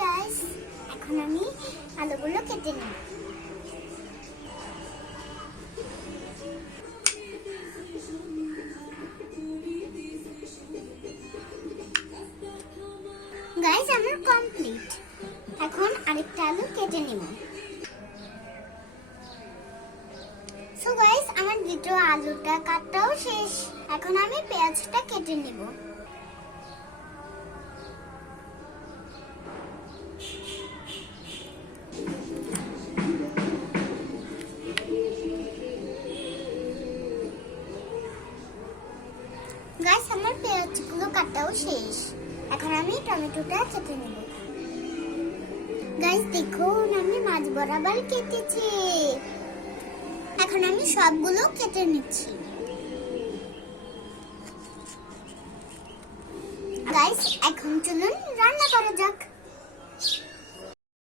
Guys, এখন আমি আলুগুলো কেটে নেব। গাইস আমার কমপ্লিট। এখন আরেকটা আলু কেটে নেব। সো গাইস আমার দ্বিতীয় আলুটা কাটাও শেষ। এখন আমি পেঁয়াজটা কেটে নেব। গাইস আমার পেঁয়াজগুলো কাটাও শেষ। এখন আমি টমেটোটা কেটে নেব। গাইস দেখুন আমি মাছ বরাবর কেটেছি। এখন আমি সবগুলো কেটে নিচ্ছি। গাইস এখন চলুন রান্না করা যাক।